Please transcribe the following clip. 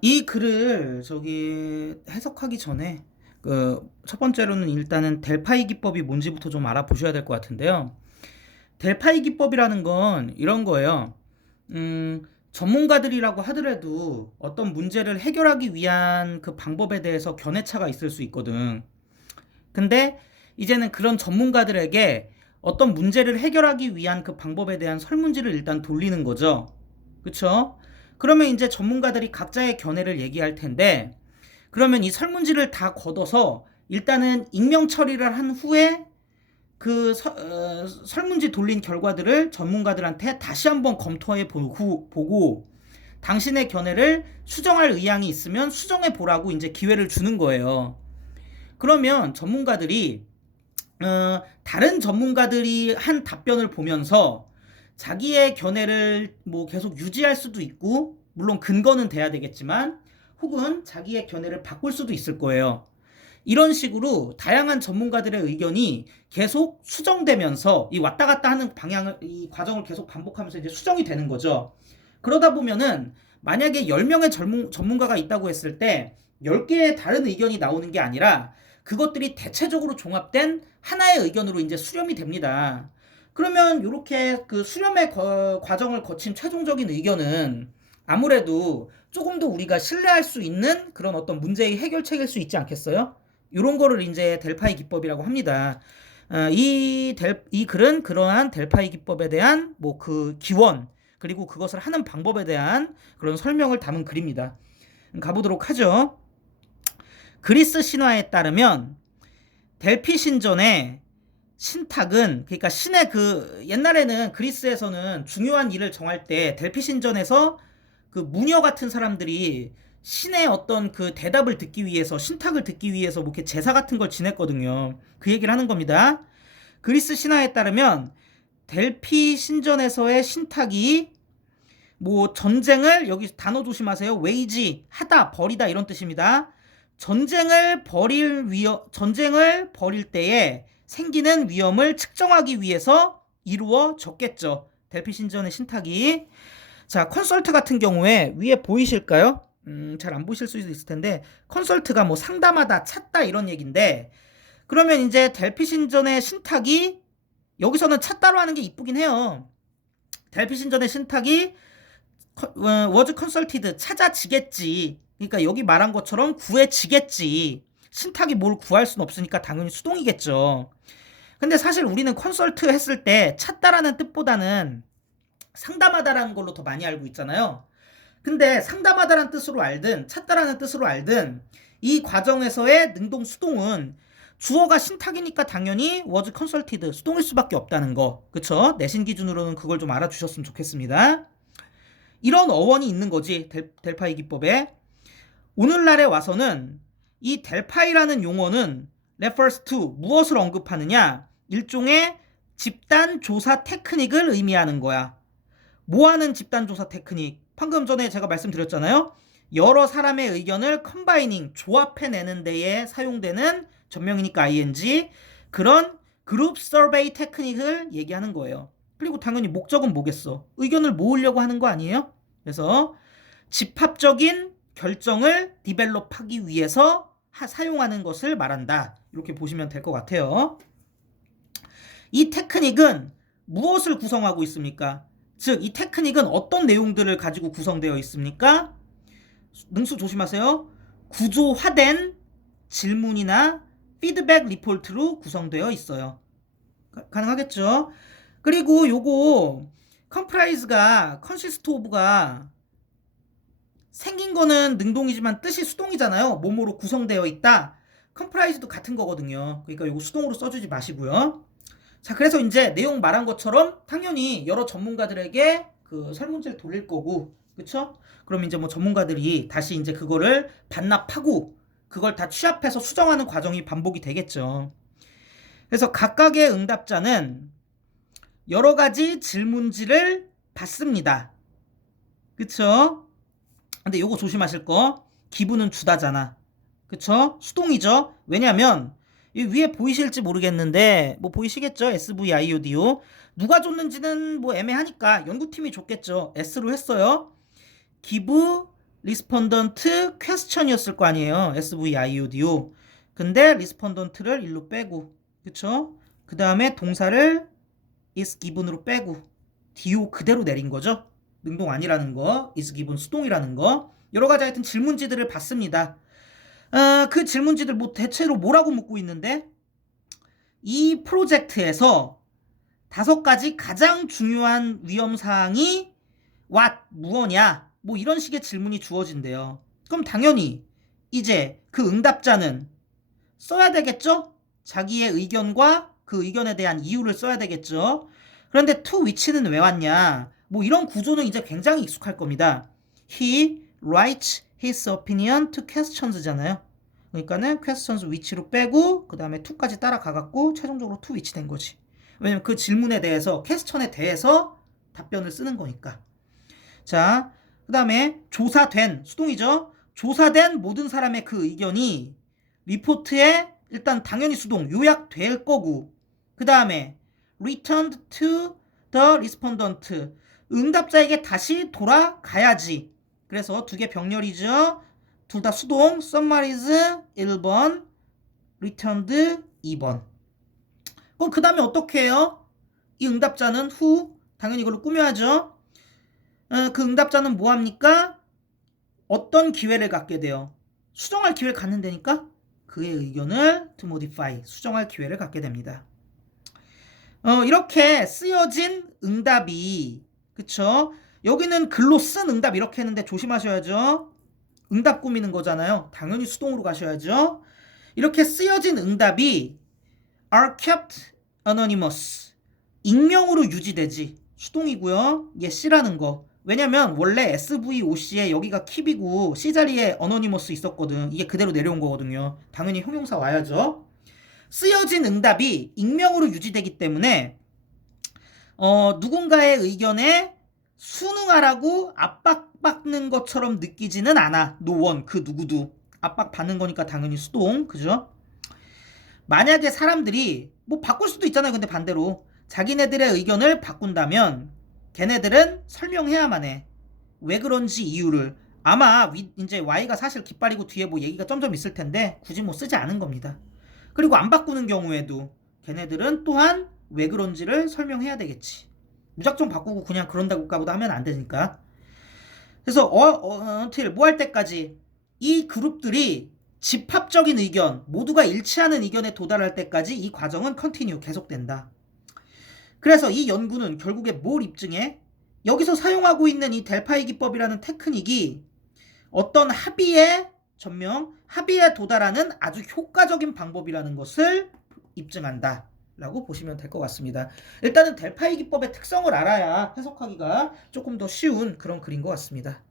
이 글을 해석하기 전에 첫 번째로는 일단은 델파이 기법이 뭔지부터 좀 알아보셔야 될 것 같은데요. 델파이 기법이라는 건 이런 거예요. 전문가들이라고 하더라도 어떤 문제를 해결하기 위한 그 방법에 대해서 견해차가 있을 수 있거든. 근데 이제는 그런 전문가들에게 어떤 문제를 해결하기 위한 그 방법에 대한 설문지를 일단 돌리는 거죠. 그쵸? 그러면 이제 전문가들이 각자의 견해를 얘기할 텐데, 그러면 이 설문지를 다 걷어서 일단은 익명 처리를 한 후에 설문지 돌린 결과들을 전문가들한테 다시 한번 검토해 보고 당신의 견해를 수정할 의향이 있으면 수정해 보라고 이제 기회를 주는 거예요. 그러면 전문가들이 다른 전문가들이 한 답변을 보면서 자기의 견해를 뭐 계속 유지할 수도 있고, 물론 근거는 돼야 되겠지만, 혹은 자기의 견해를 바꿀 수도 있을 거예요. 이런 식으로 다양한 전문가들의 의견이 계속 수정되면서 이 왔다 갔다 하는 이 과정을 계속 반복하면서 이제 수정이 되는 거죠. 그러다 보면은 만약에 10명의 전문가가 있다고 했을 때 10개의 다른 의견이 나오는 게 아니라 그것들이 대체적으로 종합된 하나의 의견으로 이제 수렴이 됩니다. 그러면 이렇게 그 수렴의 과정을 거친 최종적인 의견은 아무래도 조금 더 우리가 신뢰할 수 있는 그런 어떤 문제의 해결책일 수 있지 않겠어요? 이런 거를 이제 델파이 기법이라고 합니다. 이 글은 그러한 델파이 기법에 대한 뭐 그 기원, 그리고 그것을 하는 방법에 대한 그런 설명을 담은 글입니다. 가보도록 하죠. 그리스 신화에 따르면 델피 신전의 신탁은, 그러니까 신의 옛날에는 그리스에서는 중요한 일을 정할 때 델피 신전에서 그 무녀 같은 사람들이 신의 어떤 그 대답을 듣기 위해서, 신탁을 듣기 위해서 뭐 이렇게 제사 같은 걸 지냈거든요. 그 얘기를 하는 겁니다. 그리스 신화에 따르면 델피 신전에서의 신탁이 뭐 전쟁을, 여기 단어 조심하세요. 웨이지, 하다, 벌이다 이런 뜻입니다. 전쟁을 벌일 때에 생기는 위험을 측정하기 위해서 이루어졌겠죠. 델피 신전의 신탁이. 자, 컨설트 같은 경우에 위에 보이실까요? 잘 안 보실 수도 있을 텐데, 컨설트가 뭐 상담하다, 찾다 이런 얘기인데, 그러면 이제 델피 신전의 신탁이, 여기서는 찾다로 하는 게 이쁘긴 해요. 델피 신전의 신탁이 was consulted, 찾아지겠지. 그러니까 여기 말한 것처럼 구해지겠지. 신탁이 뭘 구할 순 없으니까 당연히 수동이겠죠. 근데 사실 우리는 컨설트 했을 때 찾다라는 뜻보다는 상담하다라는 걸로 더 많이 알고 있잖아요. 근데 상담하다라는 뜻으로 알든 찾다라는 뜻으로 알든 이 과정에서의 능동 수동은 주어가 신탁이니까 당연히 was consulted, 수동일 수밖에 없다는 거. 그쵸? 내신 기준으로는 그걸 좀 알아주셨으면 좋겠습니다. 이런 어원이 있는 거지, 델파이 기법에. 오늘날에 와서는 이 델파이라는 용어는 refers to, 무엇을 언급하느냐, 일종의 집단 조사 테크닉을 의미하는 거야. 뭐 하는 집단 조사 테크닉? 방금 전에 제가 말씀드렸잖아요. 여러 사람의 의견을 컴바이닝, 조합해내는 데에 사용되는, 전명이니까 ing, 그런 그룹 서베이 테크닉을 얘기하는 거예요. 그리고 당연히 목적은 뭐겠어? 의견을 모으려고 하는 거 아니에요? 그래서 집합적인 결정을 디벨롭하기 위해서 사용하는 것을 말한다. 이렇게 보시면 될 것 같아요. 이 테크닉은 무엇을 구성하고 있습니까? 즉, 이 테크닉은 어떤 내용들을 가지고 구성되어 있습니까? 능수 조심하세요. 구조화된 질문이나 피드백 리포트로 구성되어 있어요. 가능하겠죠? 그리고 요거 컴프라이즈가, 컨시스트 오브가 생긴 거는 능동이지만 뜻이 수동이잖아요. 뭐뭐로 구성되어 있다. 컴프라이즈도 같은 거거든요. 그러니까 요거 수동으로 써주지 마시고요. 자, 그래서 이제 내용 말한 것처럼 당연히 여러 전문가들에게 그 설문지를 돌릴 거고, 그쵸? 그럼 이제 뭐 전문가들이 다시 이제 그거를 반납하고 그걸 다 취합해서 수정하는 과정이 반복이 되겠죠. 그래서 각각의 응답자는 여러 가지 질문지를 받습니다. 그쵸? 근데 요거 조심하실 거, 기부는 주다잖아. 그쵸? 수동이죠? 왜냐면 이 위에 보이실지 모르겠는데, 뭐 보이시겠죠? SVIODO. 누가 줬는지는 뭐 애매하니까 연구팀이 줬겠죠. S로 했어요. 기부 리스폰던트 퀘스천이었을 거 아니에요. SVIODO. 근데 리스폰던트를 일로 빼고, 그쵸? 그 다음에 동사를 is given으로 빼고 do 그대로 내린 거죠. 능동 아니라는 거, is given 수동이라는 거. 여러 가지 하여튼 질문지들을 봤습니다. 그 질문지들 뭐 대체로 뭐라고 묻고 있는데 이 프로젝트에서 5가지 가장 중요한 위험사항이 what, 무엇냐 뭐 이런 식의 질문이 주어진대요. 그럼 당연히 이제 그 응답자는 써야 되겠죠? 자기의 의견과 그 의견에 대한 이유를 써야 되겠죠? 그런데 to which는 왜 왔냐? 뭐 이런 구조는 이제 굉장히 익숙할 겁니다. He writes his opinion to questions잖아요. 그러니까는 questions which로 빼고 그 다음에 to까지 따라가갖고 최종적으로 to which 된 거지. 왜냐면 그 질문에 대해서 question에 대해서 답변을 쓰는 거니까. 자, 그 다음에 조사된 수동이죠. 조사된 모든 사람의 그 의견이 리포트에 일단 당연히 수동 요약될 거고 그 다음에 returned to the respondent 응답자에게 다시 돌아가야지. 그래서 2개 병렬이죠. 둘 다 수동 summarize 1번 returned 2번. 그럼 그 다음에 어떻게 해요? 이 응답자는 who 당연히 이걸로 꾸며야죠. 그 응답자는 뭐합니까? 어떤 기회를 갖게 돼요? 수정할 기회를 갖는다니까? 그의 의견을 to modify 수정할 기회를 갖게 됩니다. 이렇게 쓰여진 응답이 그쵸? 여기는 글로 쓴 응답 이렇게 했는데 조심하셔야죠. 응답 꾸미는 거잖아요. 당연히 수동으로 가셔야죠. 이렇게 쓰여진 응답이 are kept anonymous 익명으로 유지되지. 수동이고요. 얘 C라는 거. 왜냐면 원래 SVOC에 여기가 keep이고 C 자리에 anonymous 있었거든. 이게 그대로 내려온 거거든요. 당연히 형용사 와야죠. 쓰여진 응답이 익명으로 유지되기 때문에 누군가의 의견에 순응하라고 압박받는 것처럼 느끼지는 않아. 노원 그 누구도 압박받는 거니까 당연히 수동. 그죠? 만약에 사람들이 뭐 바꿀 수도 있잖아요. 근데 반대로 자기네들의 의견을 바꾼다면 걔네들은 설명해야만 해. 왜 그런지 이유를. 아마 이제 Y가 사실 깃발이고 뒤에 뭐 얘기가 점점 있을 텐데 굳이 뭐 쓰지 않은 겁니다. 그리고 안 바꾸는 경우에도 걔네들은 또한 왜 그런지를 설명해야 되겠지. 무작정 바꾸고 그냥 그런다고 까보다 하면 안 되니까. 그래서 until 뭐 할 때까지 이 그룹들이 집합적인 의견, 모두가 일치하는 의견에 도달할 때까지 이 과정은 continue 계속된다. 그래서 이 연구는 결국에 뭘 입증해? 여기서 사용하고 있는 이 델파이 기법이라는 테크닉이 어떤 합의에 도달하는 아주 효과적인 방법이라는 것을 입증한다 라고 보시면 될 것 같습니다. 일단은 델파이 기법의 특성을 알아야 해석하기가 조금 더 쉬운 그런 글인 것 같습니다.